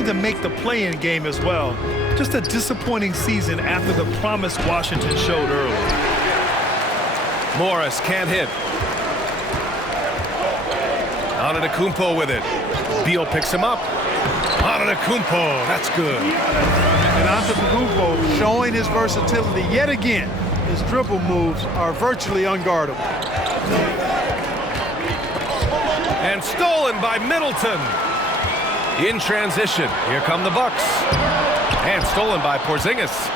failing to make the play-in game as well. Just a disappointing season after the promise Washington showed early. Morris can't hit. Antetokounmpo with it. Beal picks him up. Antetokounmpo, that's good. And Antetokounmpo showing his versatility yet again. His dribble moves are virtually unguardable. And stolen by Middleton. In transition, here come the Bucks. And stolen by Porzingis.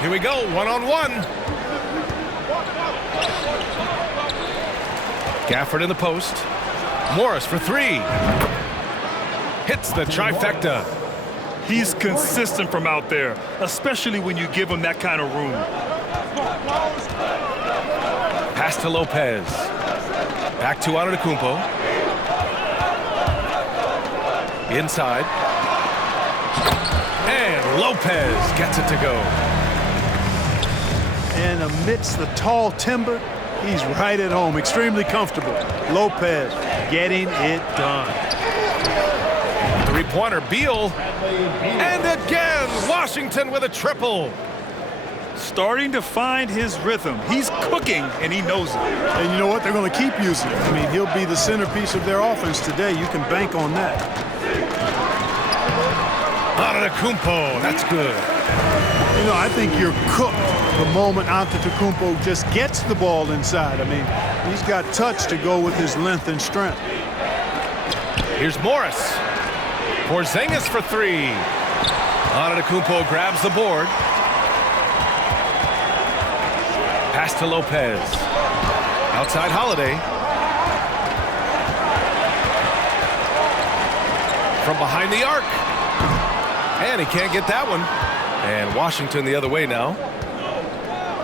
Here we go, one-on-one. Gafford in the post. Morris for three. Hits the trifecta. He's consistent from out there, especially when you give him that kind of room. Pass to Lopez. Back to Antetokounmpo. Inside. And Lopez gets it to go. And amidst the tall timber, he's right at home, extremely comfortable. Lopez getting it done. Three-pointer, Beal. And again, Washington with a triple. Starting to find his rhythm. He's cooking, and he knows it. And you know what? They're going to keep using it. I mean, he'll be the centerpiece of their offense today. You can bank on that. Antetokounmpo, that's good. You know, I think you're cooked the moment Antetokounmpo just gets the ball inside. I mean, he's got touch to go with his length and strength. Here's Morris. Porzingis for three. Antetokounmpo grabs the board. Pass to Lopez. Outside Holiday. From behind the arc. And he can't get that one. And Washington the other way now.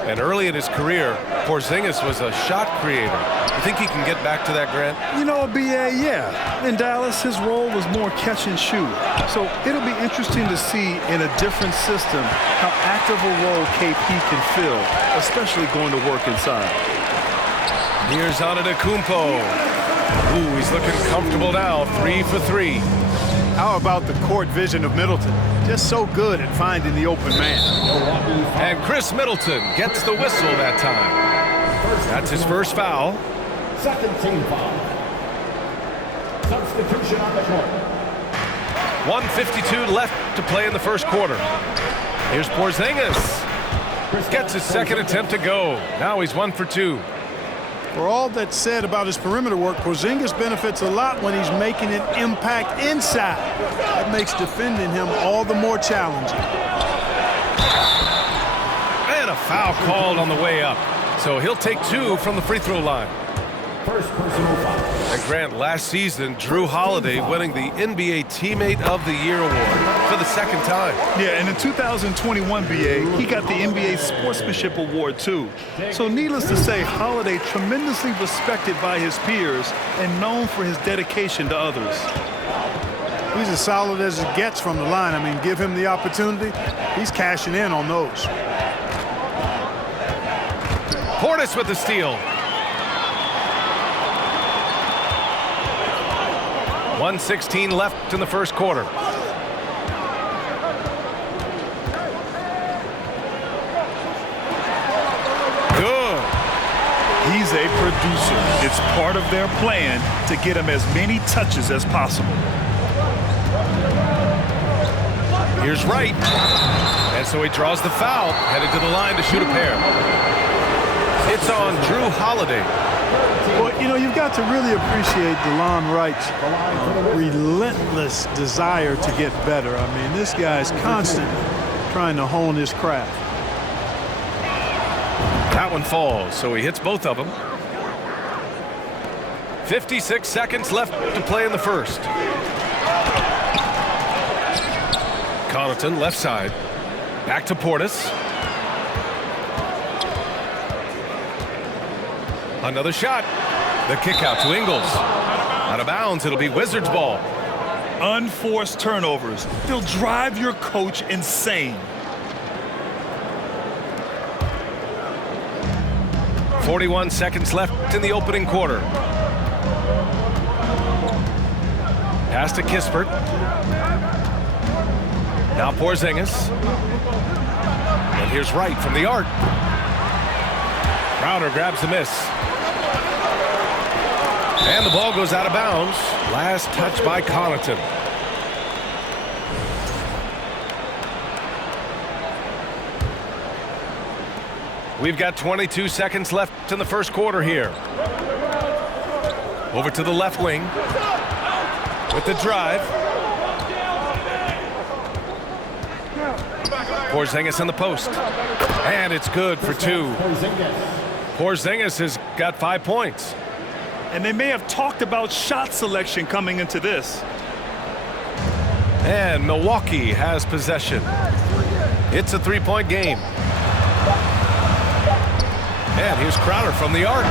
And early in his career, Porzingis was a shot creator. You think he can get back to that, Grant? You know, B.A., yeah. In Dallas, his role was more catch and shoot. So it'll be interesting to see in a different system how active a role KP can fill, especially going to work inside. Here's Antetokounmpo. Ooh, he's looking comfortable now. 3 for 3. How about the court vision of Middleton? Just so good at finding the open man. And Chris Middleton gets the whistle that time. That's his first foul. Second team foul. Substitution on the court. 1:52 left to play in the first quarter. Here's Porzingis. Gets his second attempt to go. Now he's 1 for 2. For all that's said about his perimeter work, Porzingis benefits a lot when he's making an impact inside. That makes defending him all the more challenging. And a foul called on the way up. So he'll take 2 from the free throw line. First personal foul. And Grant, last season, Drew Holiday winning the NBA Teammate of the Year award for the second time. Yeah, and in 2021, B.A., he got the NBA Sportsmanship Award, too. So needless to say, Holiday tremendously respected by his peers and known for his dedication to others. He's as solid as it gets from the line. I mean, give him the opportunity, he's cashing in on those. Portis with the steal. 1:16 left in the first quarter. Good. He's a producer. It's part of their plan to get him as many touches as possible. Here's Wright. And so he draws the foul, headed to the line to shoot a pair. It's on Drew Holiday. Well, you know, you've got to really appreciate DeLon Wright's relentless desire to get better. I mean, this guy's constantly trying to hone his craft. That one falls, so he hits both of them. 56 seconds left to play in the first. Connaughton, left side. Back to Portis. Another shot. The kick out to Ingles. Out of bounds, it'll be Wizards ball. Unforced turnovers. They'll drive your coach insane. 41 seconds left in the opening quarter. Pass to Kispert. Now Porzingis. And here's Wright from the arc. Crowder grabs the miss. And the ball goes out of bounds. Last touch by Connaughton. We've got 22 seconds left in the first quarter here. Over to the left wing with the drive. Porzingis in the post. And it's good for two. Porzingis has got 5 points. And they may have talked about shot selection coming into this. And Milwaukee has possession. It's a 3-point game. And here's Crowder from the arc.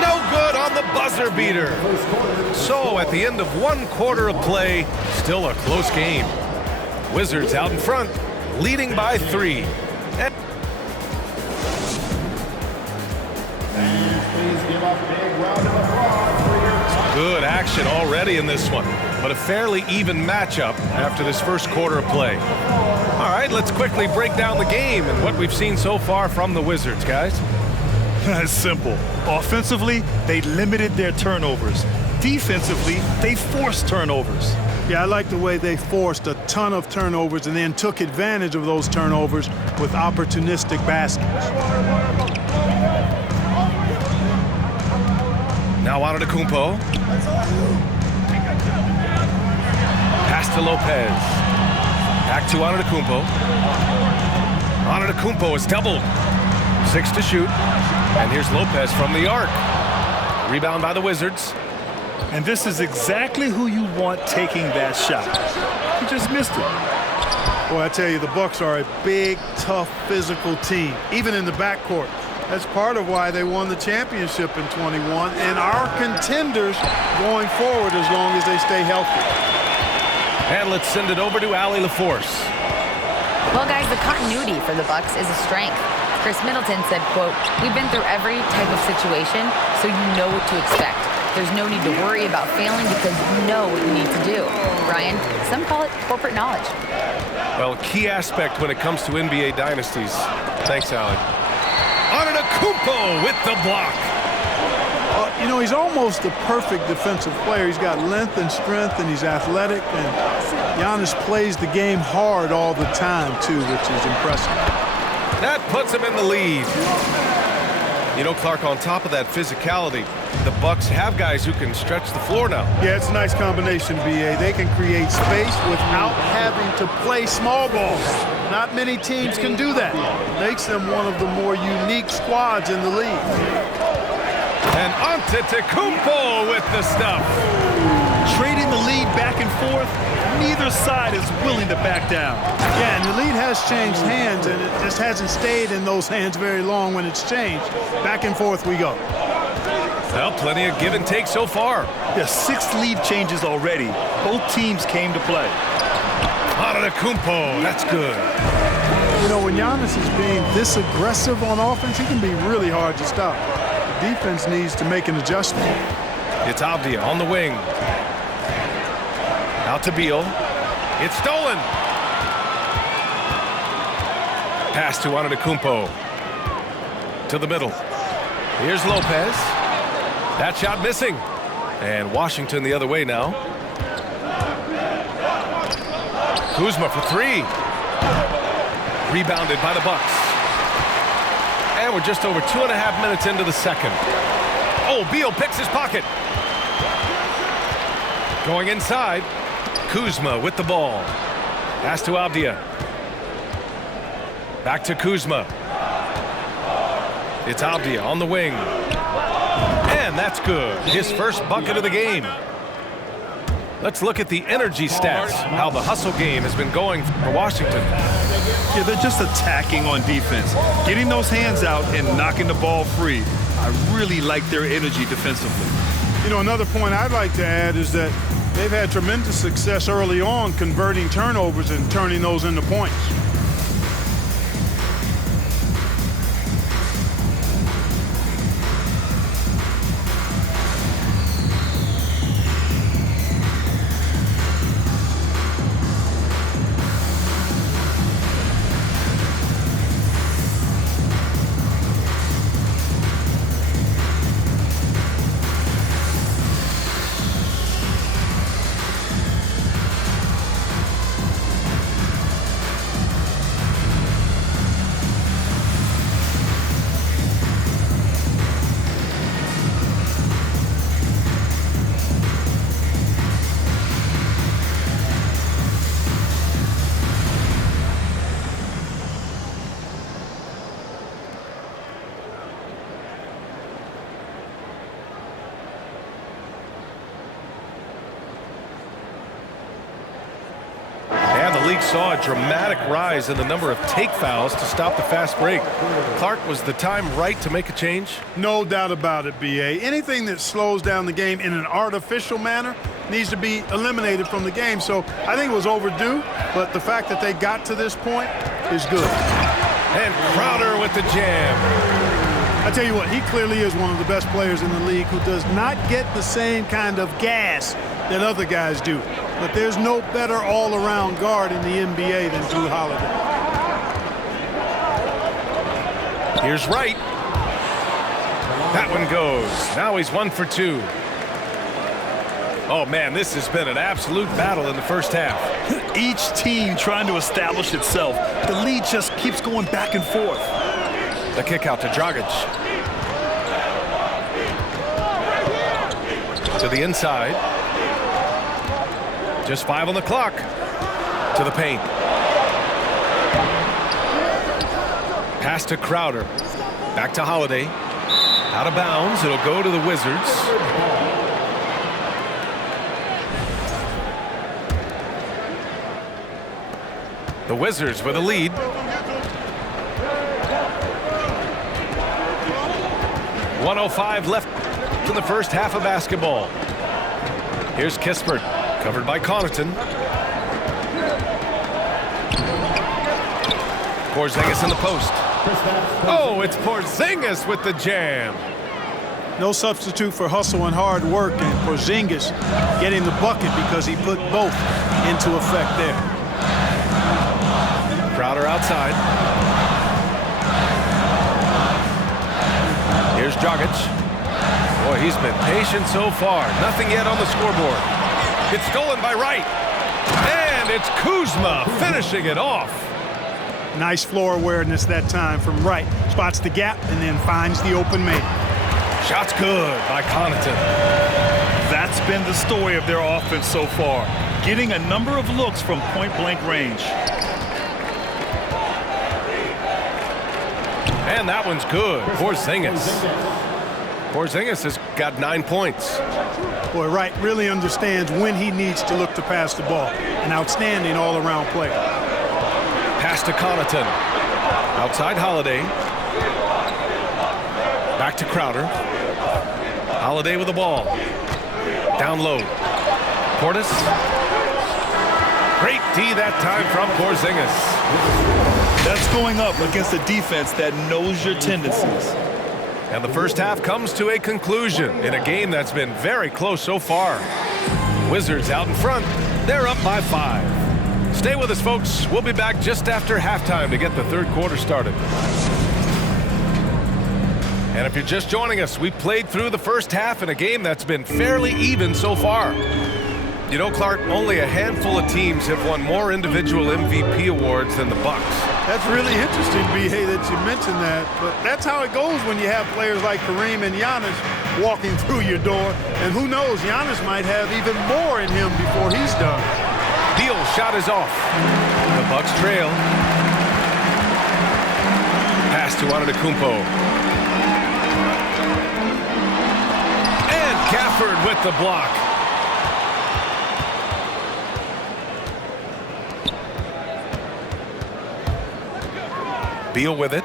No good on the buzzer beater. So at the end of 1 quarter of play, still a close game. Wizards out in front, leading by 3. And good action already in this one, but a fairly even matchup after this first quarter of play. All right, let's quickly break down the game and what we've seen so far from the Wizards, guys. It's simple. Offensively, they limited their turnovers. Defensively, they forced turnovers. Yeah, I like the way they forced a ton of turnovers and then took advantage of those turnovers with opportunistic baskets. Now Antetokounmpo. Pass to Lopez. Back to Antetokounmpo. Antetokounmpo is doubled. 6 to shoot. And here's Lopez from the arc. Rebound by the Wizards. And this is exactly who you want taking that shot. He just missed it. Boy, I tell you, the Bucks are a big, tough, physical team, even in the backcourt. That's part of why they won the championship in 21 and are contenders going forward as long as they stay healthy. And let's send it over to Allie LaForce. Well, guys, the continuity for the Bucks is a strength. Chris Middleton said, quote, "We've been through every type of situation, so you know what to expect. There's no need to worry about failing because you know what you need to do." Brian, some call it corporate knowledge. Well, a key aspect when it comes to NBA dynasties. Thanks, Allie. Antetokounmpo with the block. You know, he's almost the perfect defensive player. He's got length and strength, and he's athletic. And Giannis plays the game hard all the time, too, which is impressive. That puts him in the lead. You know, Clark, on top of that physicality, the Bucks have guys who can stretch the floor now. Yeah, it's a nice combination, B.A. They can create space without having to play small ball. Not many teams can do that. Makes them one of the more unique squads in the league. And Antetokounmpo with the stuff. Trading the lead back and forth, neither side is willing to back down. Yeah, and the lead has changed hands, and it just hasn't stayed in those hands very long when it's changed. Back and forth we go. Well, plenty of give and take so far. There's 6 lead changes already. Both teams came to play. Antetokounmpo, that's good. You know, when Giannis is being this aggressive on offense, he can be really hard to stop. The defense needs to make an adjustment. It's Avdia on the wing. Out to Beal. It's stolen. Pass to Antetokounmpo. To the middle. Here's Lopez. That shot missing. And Washington the other way now. Kuzma for 3. Rebounded by the Bucks. And we're just over 2.5 minutes into the second. Oh, Beal picks his pocket. Going inside. Kuzma with the ball. Pass to Avdia. Back to Kuzma. It's Avdia on the wing. And that's good. His first bucket of the game. Let's look at the energy stats, how the hustle game has been going for Washington. Yeah, they're just attacking on defense, getting those hands out and knocking the ball free. I really like their energy defensively. You know, another point I'd like to add is that they've had tremendous success early on converting turnovers and turning those into points. the league saw a dramatic rise in the number of take fouls to stop the fast break. Clark, was the time right to make a change? No doubt about it, B.A. Anything that slows down the game in an artificial manner needs to be eliminated from the game. So I think it was overdue, but the fact that they got to this point is good. And Crowder with the jam. I tell you what, he clearly is one of the best players in the league who does not get the same kind of gas that other guys do. But there's no better all-around guard in the NBA than Jrue Holiday. Here's Wright. That one goes. Now he's 1 for 2. Oh, man, this has been an absolute battle in the first half. Each team trying to establish itself. The lead just keeps going back and forth. The kick out to Dragic. To the inside. Just 5 on the clock. To the paint. Pass to Crowder. Back to Holiday. Out of bounds. It'll go to the Wizards. The Wizards with a lead. 1:05 left in the first half of basketball. Here's Kispert, covered by Connaughton. Porzingis in the post. Oh, it's Porzingis with the jam. No substitute for hustle and hard work, and Porzingis getting the bucket because he put both into effect there. Crowder outside. Here's Dragic. Boy, he's been patient so far. Nothing yet on the scoreboard. It's stolen by Wright. And it's Kuzma finishing it off. Nice floor awareness that time from Wright. Spots the gap and then finds the open man. Shot's good by Connaughton. That's been the story of their offense so far. Getting a number of looks from point-blank range. And that one's good. Porzingis. Porzingis has got 9 points. Boy, Wright really understands when he needs to look to pass the ball. An outstanding all-around player. Pass to Connaughton. Outside Holiday. Back to Crowder. Holiday with the ball. Down low. Portis. Great D that time from Porzingis. That's going up against a defense that knows your tendencies. And the first half comes to a conclusion in a game that's been very close so far. Wizards out in front. They're up by 5. Stay with us, folks. We'll be back just after halftime to get the third quarter started. And if you're just joining us, we've played through the first half in a game that's been fairly even so far. You know, Clark, only a handful of teams have won more individual MVP awards than the Bucks. That's really interesting, B.A., that you mentioned that. But that's how it goes when you have players like Kareem and Giannis walking through your door. And who knows, Giannis might have even more in him before he's done. Beal's shot is off. The Bucks trail. Pass to Antetokounmpo. And Gafford with the block. Beal with it.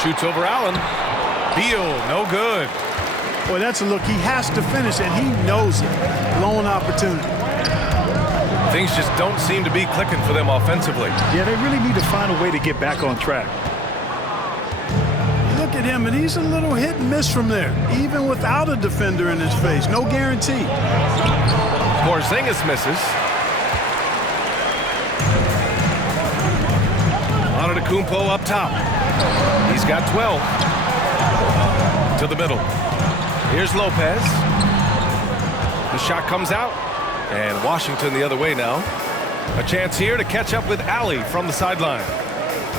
Shoots over Allen. Beal, no good. Boy, that's a look he has to finish, and he knows it. Blown opportunity. Things just don't seem to be clicking for them offensively. Yeah, they really need to find a way to get back on track. Look at him, and he's a little hit and miss from there, even without a defender in his face. No guarantee. Porzingis misses. Antetokounmpo up top. He's got 12. To the middle. Here's Lopez. The shot comes out. And Washington the other way now. A chance here to catch up with Allie from the sideline.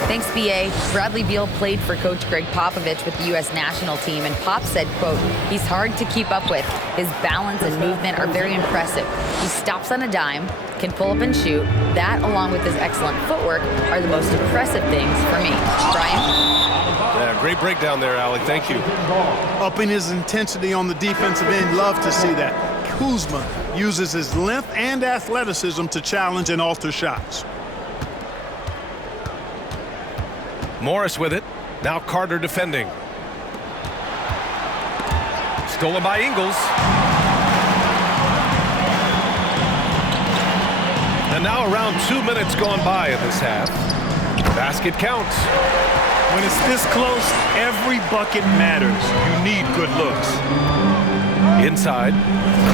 Thanks, B.A. Bradley Beal played for Coach Greg Popovich with the U.S. national team, and Pop said, quote, he's hard to keep up with. His balance and movement are very impressive. He stops on a dime, can pull up and shoot. That, along with his excellent footwork, are the most impressive things for me. Brian? Yeah, great breakdown there, Allie. Thank you. Upping his intensity on the defensive end. Love to see that. Kuzma uses his length and athleticism to challenge and alter shots. Morris with it. Now Carter defending. Stolen by Ingles. And now around 2 minutes gone by in this half. Basket counts. When it's this close, every bucket matters. You need good looks. Inside.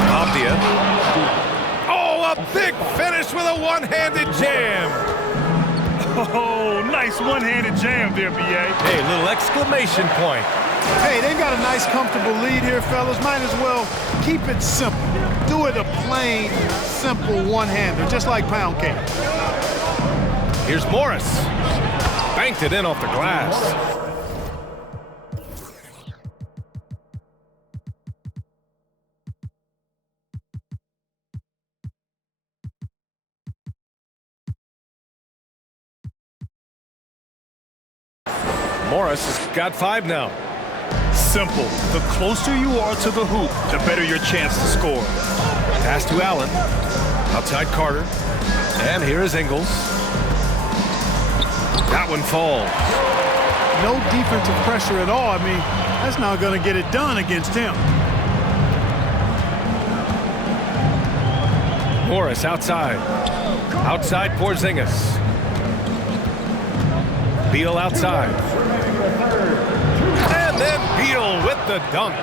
Avdia. Oh, a big finish with a one-handed jam. Oh, nice one-handed jam there, B.A. Hey, little exclamation point. Hey, they've got a nice, comfortable lead here, fellas. Might as well keep it simple. Do it a plain, simple one-hander, just like pound cake. Here's Morris. Banked it in off the glass. Morris has got 5 now. Simple. The closer you are to the hoop, the better your chance to score. Pass to Allen. Outside Carter. And here is Ingles. That one falls. No defensive pressure at all. I mean, that's not going to get it done against him. Morris outside. Outside Porzingis. Beal outside. And then Beal with the dunk.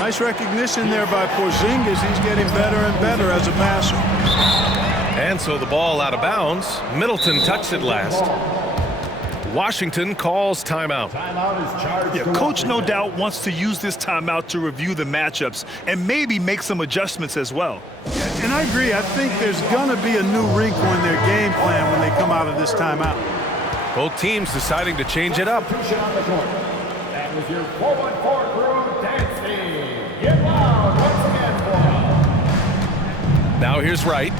Nice recognition there by Porzingis. He's getting better and better as a passer. And so the ball out of bounds. Middleton touched it last. Washington calls timeout. Yeah, coach no doubt wants to use this timeout to review the matchups and maybe make some adjustments as well. And I agree. I think there's going to be a new wrinkle in their game plan when they come out of this timeout. Both teams deciding to change it up. That was your 414 crew dancing. Get loud once again for us. Now here's Wright.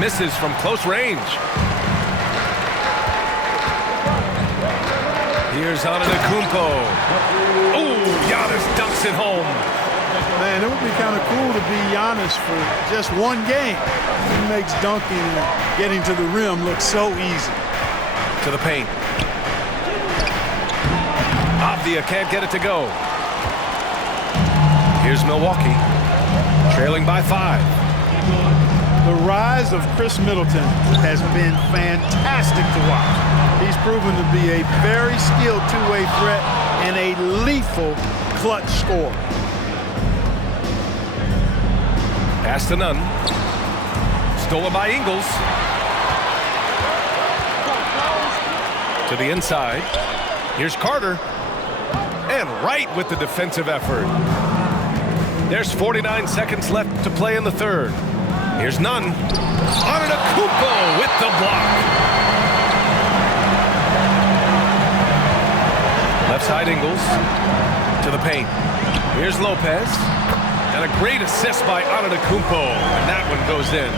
Misses from close range. Here's Antetokounmpo. Oh, Giannis dunks it home. Man, it would be kind of cool to be Giannis for just one game. He makes dunking and getting to the rim look so easy. To the paint. Avdia can't get it to go. Here's Milwaukee. Trailing by 5. The rise of Chris Middleton has been fantastic to watch. He's proven to be a very skilled two-way threat and a lethal clutch scorer. Pass to Nunn. Stolen by Ingles. To the inside. Here's Carter. And Wright with the defensive effort. There's 49 seconds left to play in the third. Here's Nunn. Antetokounmpo with the block. Left side Ingles. To the paint. Here's Lopez. And a great assist by Antetokounmpo. And that one goes in.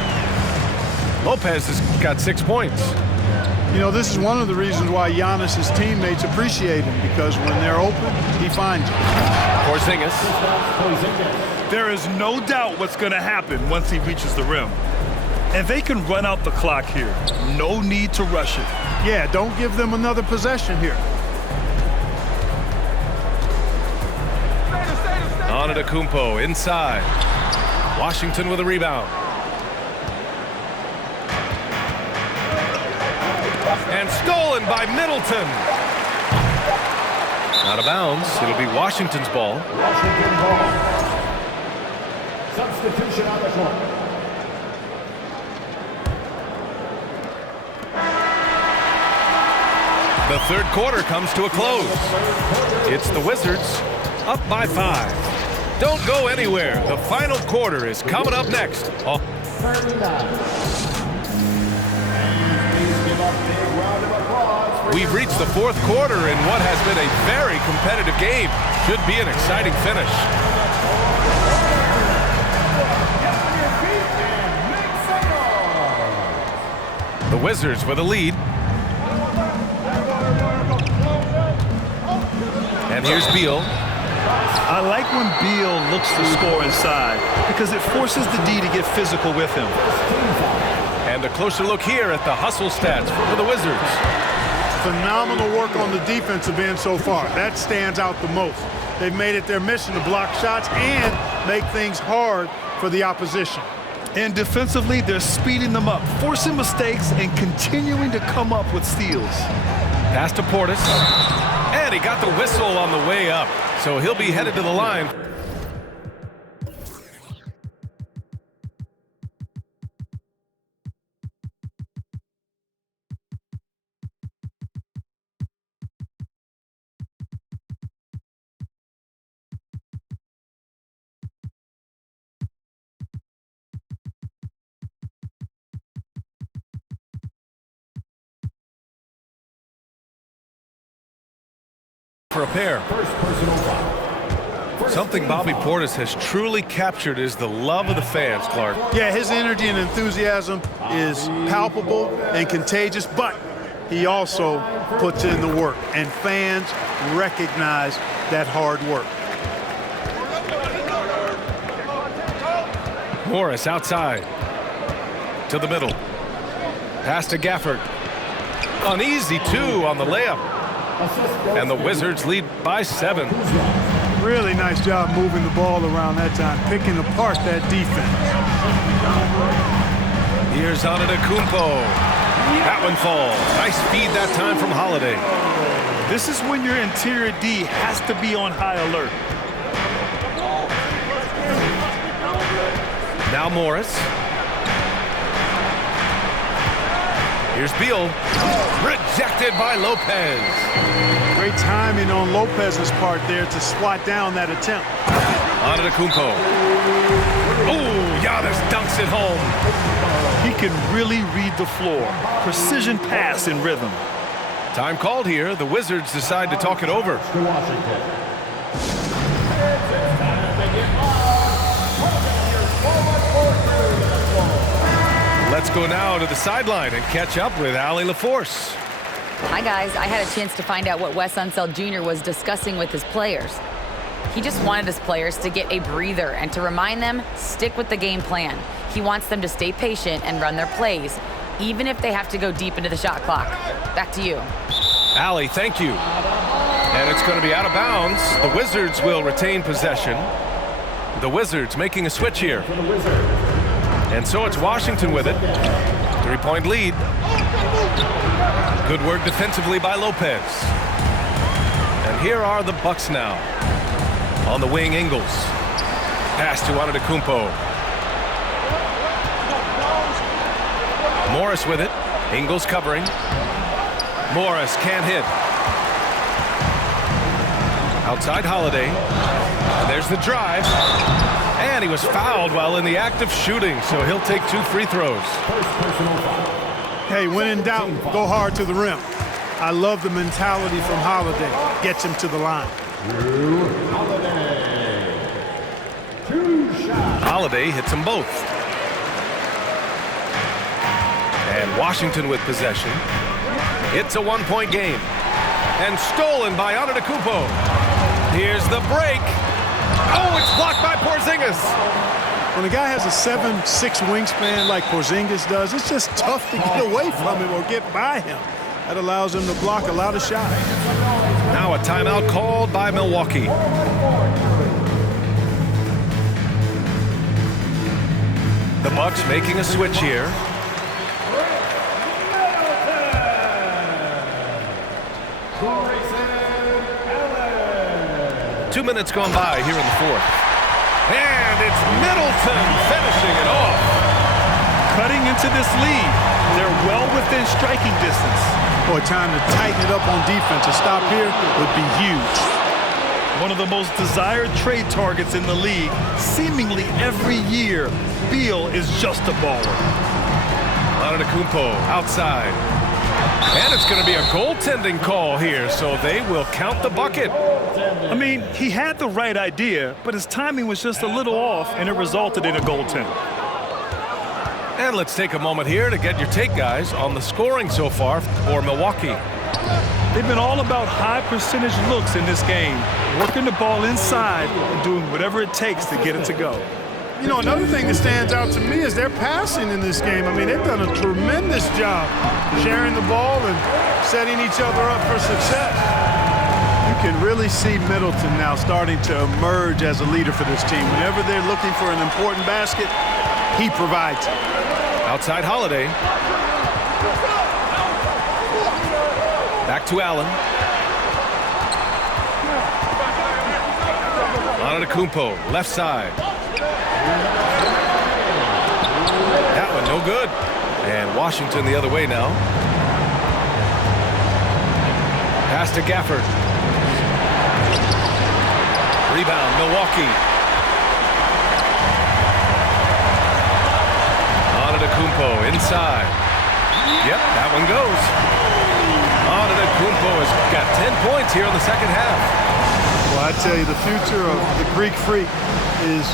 Lopez has got 6 points. You know, this is one of the reasons why Giannis' teammates appreciate him, because when they're open, he finds them. Porzingis. There is no doubt what's going to happen once he reaches the rim. And they can run out the clock here. No need to rush it. Yeah, don't give them another possession here. Antetokounmpo inside. Washington with a rebound. And stolen by Middleton. Out of bounds. It'll be Washington's ball. Washington ball. Substitution on the court. The third quarter comes to a close. It's the Wizards up by 5. Don't go anywhere. The final quarter is coming up next. 39. We've reached the fourth quarter in what has been a very competitive game. Should be an exciting finish. The Wizards with a lead. And here's Beal. I like when Beal looks to score inside because it forces the D to get physical with him. And a closer look here at the hustle stats for the Wizards. Phenomenal work on the defensive end so far. That stands out the most. They've made it their mission to block shots and make things hard for the opposition. And defensively, they're speeding them up, forcing mistakes and continuing to come up with steals. Pass to Portis. And he got the whistle on the way up. So he'll be headed to the line. For a pair. Something Bobby Portis has truly captured is the love of the fans, Clark. Yeah, his energy and enthusiasm is palpable and contagious, but he also puts in the work, and fans recognize that hard work. Morris outside to the middle. Pass to Gafford. An easy 2 on the layup. And the Wizards lead by 7. Really nice job moving the ball around that time, picking apart that defense. Here's Antetokounmpo. That one falls. Nice feed that time from Holiday. This is when your interior D has to be on high alert. Now Morris. Here's Beal. Rejected by Lopez. Great timing on Lopez's part there to swat down that attempt. Antetokounmpo. Oh, Giannis dunks it home. He can really read the floor. Precision pass in rhythm. Time called here. The Wizards decide to talk it over. Let's go now to the sideline and catch up with Allie LaForce. Hi, guys. I had a chance to find out what Wes Unseld Jr. was discussing with his players. He just wanted his players to get a breather and to remind them, stick with the game plan. He wants them to stay patient and run their plays, even if they have to go deep into the shot clock. Back to you. Allie, thank you. And it's going to be out of bounds. The Wizards will retain possession. The Wizards making a switch here. And so it's Washington with it. 3-point lead. Good work defensively by Lopez. And here are the Bucks now. On the wing, Ingles. Pass to Antetokounmpo. Morris with it. Ingles covering. Morris can't hit. Outside Holiday. And there's the drive. And he was fouled while in the act of shooting, so he'll take 2 free throws. Hey, when in doubt, go hard to the rim. I love the mentality from Holiday. Gets him to the line. Holiday hits them both. And Washington with possession. It's a 1-point game. And stolen by Antetokounmpo. Here's the break. Oh, it's blocked by Porzingis. When a guy has a 7'6" wingspan like Porzingis does, it's just tough to get away from him or get by him. That allows him to block a lot of shots. Now a timeout called by Milwaukee. The Bucks making a switch here. Two minutes gone by here in the fourth. And it's Middleton finishing it off. Cutting into this lead. They're well within striking distance. Boy, time to tighten it up on defense. A stop here would be huge. One of the most desired trade targets in the league. Seemingly every year, Beal is just a baller. Antetokounmpo outside. And it's going to be a goaltending call here, so they will count the bucket. I mean, he had the right idea, but his timing was just a little off, and it resulted in a goaltend. And let's take a moment here to get your take, guys, on the scoring so far for Milwaukee. They've been all about high percentage looks in this game, working the ball inside and doing whatever it takes to get it to go. You know, another thing that stands out to me is their passing in this game. I mean, they've done a tremendous job sharing the ball and setting each other up for success. You can really see Middleton now starting to emerge as a leader for this team. Whenever they're looking for an important basket, he provides it. Outside Holiday. Back to Allen. Antetokounmpo, left side. That one no good. And Washington the other way now. Pass to Gafford. Rebound, Milwaukee. Antetokounmpo inside. Yep, that one goes. Antetokounmpo has got 10 points here in the second half. Well, I tell you, the future of the Greek Freak is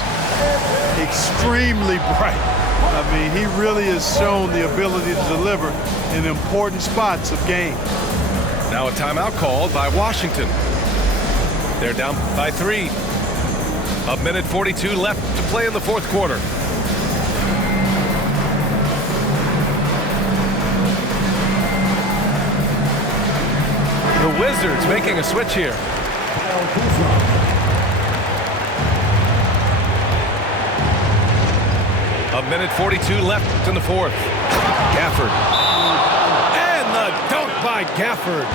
extremely bright. I mean, he really has shown the ability to deliver in important spots of games. Now a timeout called by Washington. They're down by 3. A minute 42 left to play in the fourth quarter. The Wizards making a switch here. A minute 42 left in the fourth. Gafford. And the dunk by Gafford.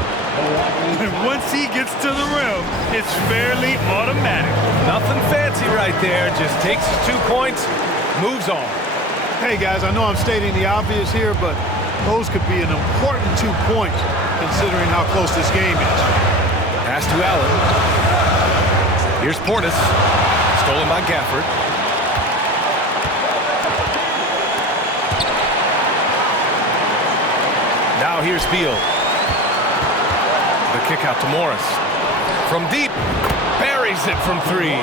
Once he gets to the rim, it's fairly automatic. Nothing fancy right there. Just takes 2 points, moves on. Hey, guys, I know I'm stating the obvious here, but those could be an important 2 points considering how close this game is. Pass to Allen. Here's Portis. Stolen by Gafford. Now here's Beal. The kick out to Morris. From deep. Buries it from 3.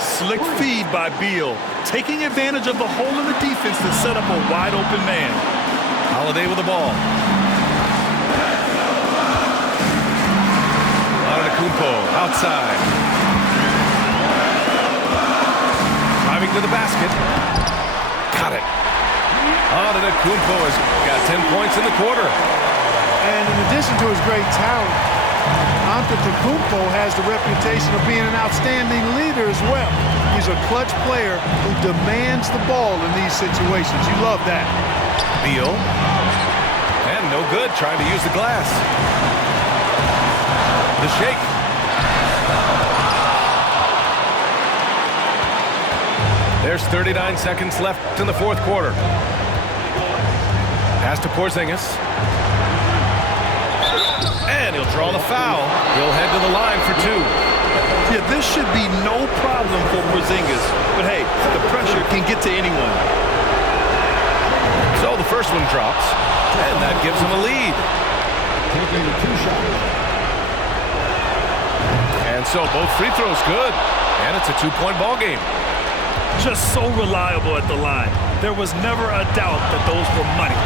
Slick feed by Beal, taking advantage of the hole in the defense to set up a wide open man. Holiday with the ball. Antetokounmpo outside. Driving to the basket. Got it. Antetokounmpo has got 10 points in the quarter. And in addition to his great talent, Antetokounmpo has the reputation of being an outstanding leader as well. He's a clutch player who demands the ball in these situations. You love that. Beal. And no good, trying to use the glass. The shake. There's 39 seconds left in the fourth quarter. Pass to Porzingis. And he'll draw the foul. He'll head to the line for 2. Yeah, this should be no problem for Porzingis. But hey, the pressure can get to anyone. So the first one drops, and that gives him a lead. Taking a 2-shot. And so both free throws good, and it's a 2-point ball game. Just so reliable at the line. There was never a doubt that those were money.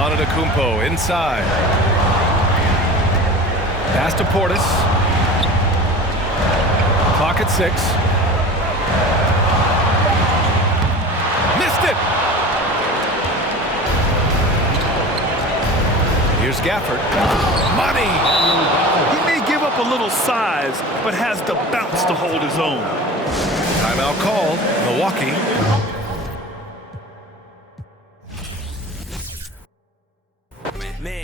Antetokounmpo inside. Pass to Portis. Clock at 6. Missed it. Here's Gafford. Money. He may give up a little size, but has the bounce to hold his own. Timeout called. Milwaukee.